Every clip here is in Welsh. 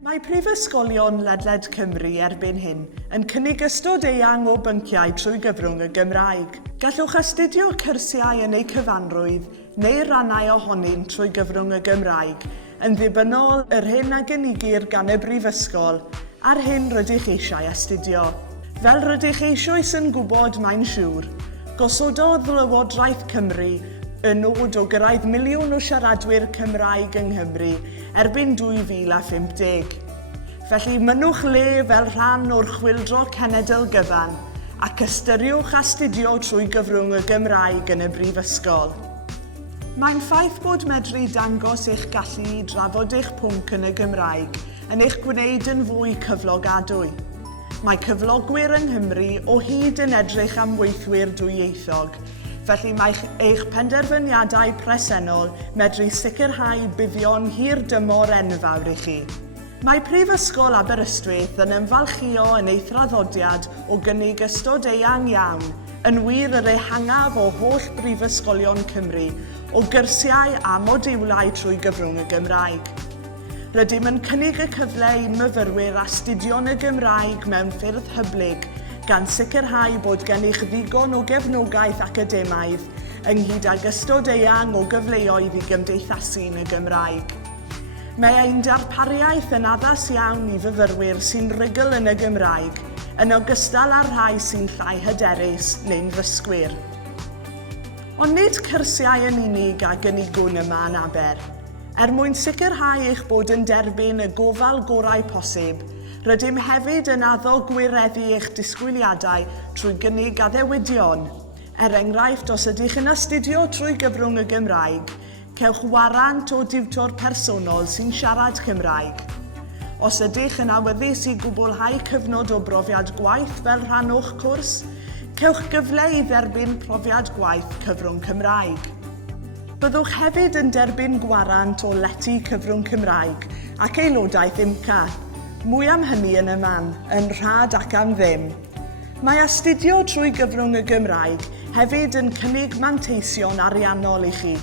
Mae Prifysgolion ledled Cymru erbyn hyn yn cynnig ystod eang o bynciau trwy gyfrwng y Gymraeg. Gallwch astudio cyrsiau yn eu cyfanrwydd neu rannau ohonynt trwy gyfrwng y Gymraeg yn ddibynnol yr hyn a gynigir gan y Brifysgol a'r hyn rydych eisiau astudio. Fel rydych eisoes yn gwybod mae'n siŵr, gosododd Lywodraeth Cymru y nod o gyrraedd miliwn o siaradwyr Cymraeg yng Nghymru erbyn 2050. Felly mynnwch le fel rhan o'r chwyldro cenedl gyfan ac ystyriwch astudio trwy gyfrwng y Gymraeg yn y Brifysgol. Mae'n ffaith bod medru dangos eich gallu i drafod eich pwnc yn y Gymraeg yn eich gwneud yn fwy cyflogadwy. Mae cyflogwyr yng Nghymru o hyd yn edrych am weithwyr dwyieithog, felly mae eich penderfyniadau presennol medru sicrhau buddion hir dymor enfawr i chi. Mae Prifysgol Aberystwyth yn ymfalchio yn ei thraddodiad o gynnig ystod eang iawn yn wir yr ehangaf o holl Brifysgolion Cymru o gyrsiau a modiwlau trwy gyfrwng y Gymraeg. Rydym yn cynnig y cyfle i myfyrwyr astudio'n y Gymraeg mewn ffyrdd hyblyg gan sicrhau bod gennych ddigon o gefnogaeth academaidd ynghyd ag ystod eang o gyfleoedd i gymdeithasu yn y Gymraeg. Mae ein darpariaeth yn addas iawn i fyfyrwyr sy'n rygl yn y Gymraeg, yn ogystal â rhai sy'n llai hyderus neu'n ddysgwyr. Ond nid cyrsiau yn unig a gynigwn yma yn Aber. Mwyn sicrhau eich bod yn derbyn y gofal gorau posib, rydym hefyd yn addo gwireddu eich disgwyliadau trwy gynnig addewidion. Enghraifft, os ydych yn astudio trwy gyfrwng y Gymraeg, cewch warant o diwtor personol sy'n siarad Cymraeg. Os ydych yn awyddus i gwblhau cyfnod o brofiad gwaith fel rhan o'ch cwrs, cewch gyfle i dderbyn profiad gwaith cyfrwng Cymraeg. Byddwch hefyd yn derbyn gwarant o lety cyfrwng Cymraeg ac aelodaeth IMCA. Mwy am hynny yn y man, yn rhad ac am ddim. Mae astudio trwy gyfrwng y Gymraeg hefyd yn cynnig manteision ariannol i chi.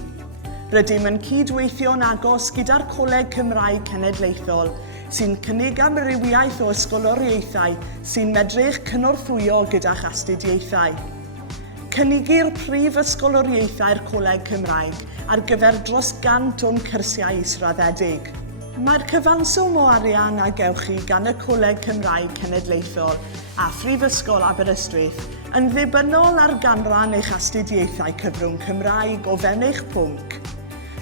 Rydym yn cydweithio'n agos gyda'r Coleg Cymraeg Cenedlaethol sy'n cynnig amrywiaeth o ysgoloriaethau sy'n medru'ch cynorthwyo gyda'ch astudiaethau. Cynigir prif ysgoloriaethau'r Coleg Cymraeg ar gyfer dros 100 o'n cyrsiau israddedig. Mae'r cyfanswm o arian a gewch chi gan y Coleg Cymraeg Cenedlaethol a Phrifysgol Aberystwyth yn ddibynnol ar ganran eich astudiaethau cyfrwng Cymraeg o fewn eich pwnc.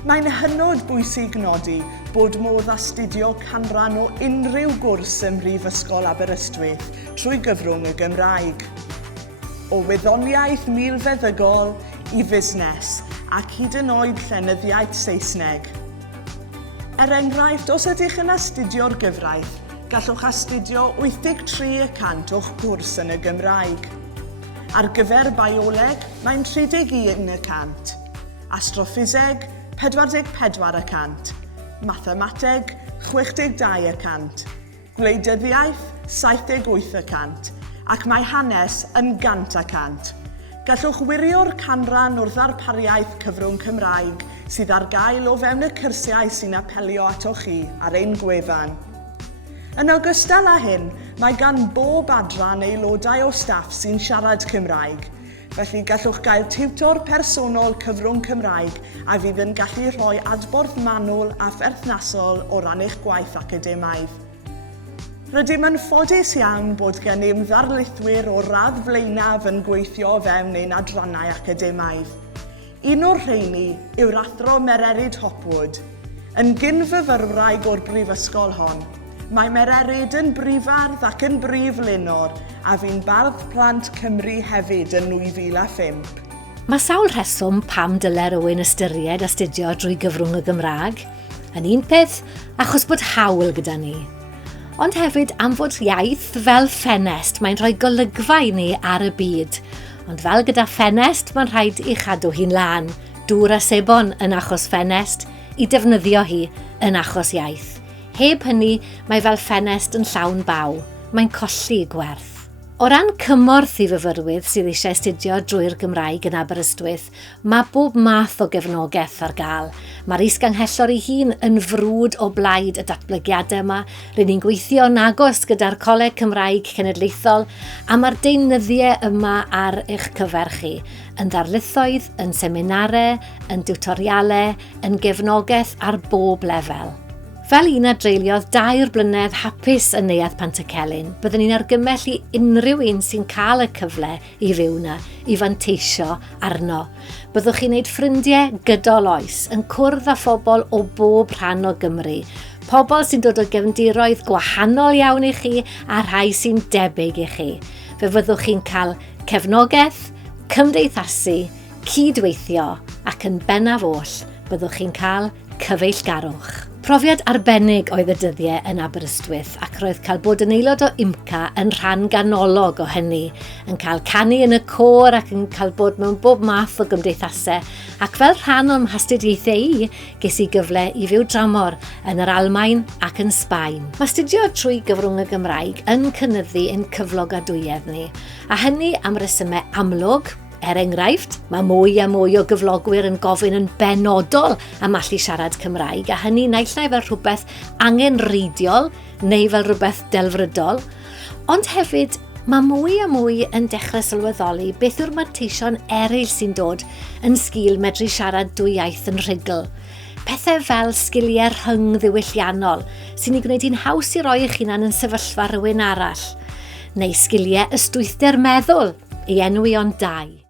Mae'n hynod bwysig nodi bod modd astudio canran o unrhyw gwrs ym Mhrifysgol Aberystwyth trwy gyfrwng y Gymraeg. O wyddoniaeth milfeddygol i fusnes ac hyd yn oed llenyddiaeth Saesneg. Enghraifft, os ydych yn astudio'r gyfraith, gallwch astudio 83% o'ch gwrs yn y Gymraeg. Ar gyfer bioleg, mae'n 31%, astroffiseg 44%, mathemateg 62%, gwleidyddiaeth 78%, ac mae hanes yn 100%. Gallwch wirio'r canran o'r ddarpariaeth cyfrwng Cymraeg sydd ar gael o fewn y cyrsiau sy'n apelio atoch chi ar ein gwefan. Yn ogystal â hyn, mae gan bob adran aelodau o staff sy'n siarad Cymraeg, felly gallwch gael tiwtor personol cyfrwng Cymraeg a fydd yn gallu rhoi adborth manwl a pherthnasol o ran eich gwaith academaidd. Rydym yn ffodus iawn bod gennym ddarlithwyr o radd flaenaf yn gweithio fewn ein adrannau academaidd. Un o'r rheini yw'r athro Mererid Hopwood. Yn gynfyfyrwraig o'r brifysgol hon, mae Mererid yn brifardd ac yn brif lenor a fi'n bardd plant Cymru hefyd yn 2005. Mae sawl rheswm pam dylai rywun ystyried astudio drwy gyfrwng y Gymraeg. Yn un peth, achos bod hawl gyda ni. Ond hefyd am fod iaith fel ffenest mae'n rhoi golygfa i ni ar y byd. Ond fel gyda ffenest mae'n rhaid i chadw hi'n lan, dŵr a sebon yn achos ffenest, i defnyddio hi yn achos iaith. Heb hynny, mae fel ffenest yn llawn baw, mae'n colli gwerth. O ran cymorth i fyfyrwydd sydd eisiau astudio drwy'r Gymraeg yn Aberystwyth, mae bob math o gefnogaeth ar gael. Mae'r Is-Ganghellor ei hun yn frwd o blaid y datblygiadau yma, rydyn ni'n gweithio yn agos gyda'r Coleg Cymraeg Cenedlaethol, a mae'r deunyddiau yma ar eich cyfer chi, yn ddarlithoedd, yn seminarau, yn diwtorialau, yn gefnogaeth ar bob lefel. Fel un a dreuliodd 2 blynedd hapus yn Neuadd Pantycelyn, byddwn ni'n argymell i unrhyw un sy'n cael y cyfle i fyw yna, i fanteisio arno. Byddwch chi'n gwneud ffrindiau gydol oes, yn cwrdd â phobl o bob rhan o Gymru. Pobl sy'n dod o gefndiroedd gwahanol iawn i chi a rhai sy'n debyg i chi. Fe fyddwch chi'n cael cefnogaeth, cymdeithasu, cydweithio ac yn bennaf oll byddwch chi'n cael cyfeillgarwch. Profiad arbennig oedd y dyddiau yn Aberystwyth ac roedd cael bod yn aelod o IMCA yn rhan ganolog o hynny, yn cael canu yn y côr ac yn cael bod mewn bob math o gymdeithasau, ac fel rhan o'n mhastudiaethau ges i gyfle i fyw dramor yn yr Almaen ac yn Sbaen. Mae astudio trwy gyfrwng y Gymraeg yn cynyddu ein cyflogadwyedd ni, a hynny am resymau amlwg. Er enghraifft, mae mwy a mwy o gyflogwyr yn gofyn yn benodol am allu siarad Cymraeg, a hynny naill nai fel rhywbeth angenreidiol neu fel rhywbeth delfrydol. Ond hefyd, mae mwy a mwy yn dechrau sylweddoli beth yw'r manteision eraill sy'n dod yn sgil medru siarad 2 iaith yn rhugl. Pethau fel sgiliau rhyng ddiwylliannol sy'n ei gwneud hi'n haws i roi eich hunan yn sefyllfa rhywun arall, neu sgiliau ystwythder meddwl i enwi o'n dau.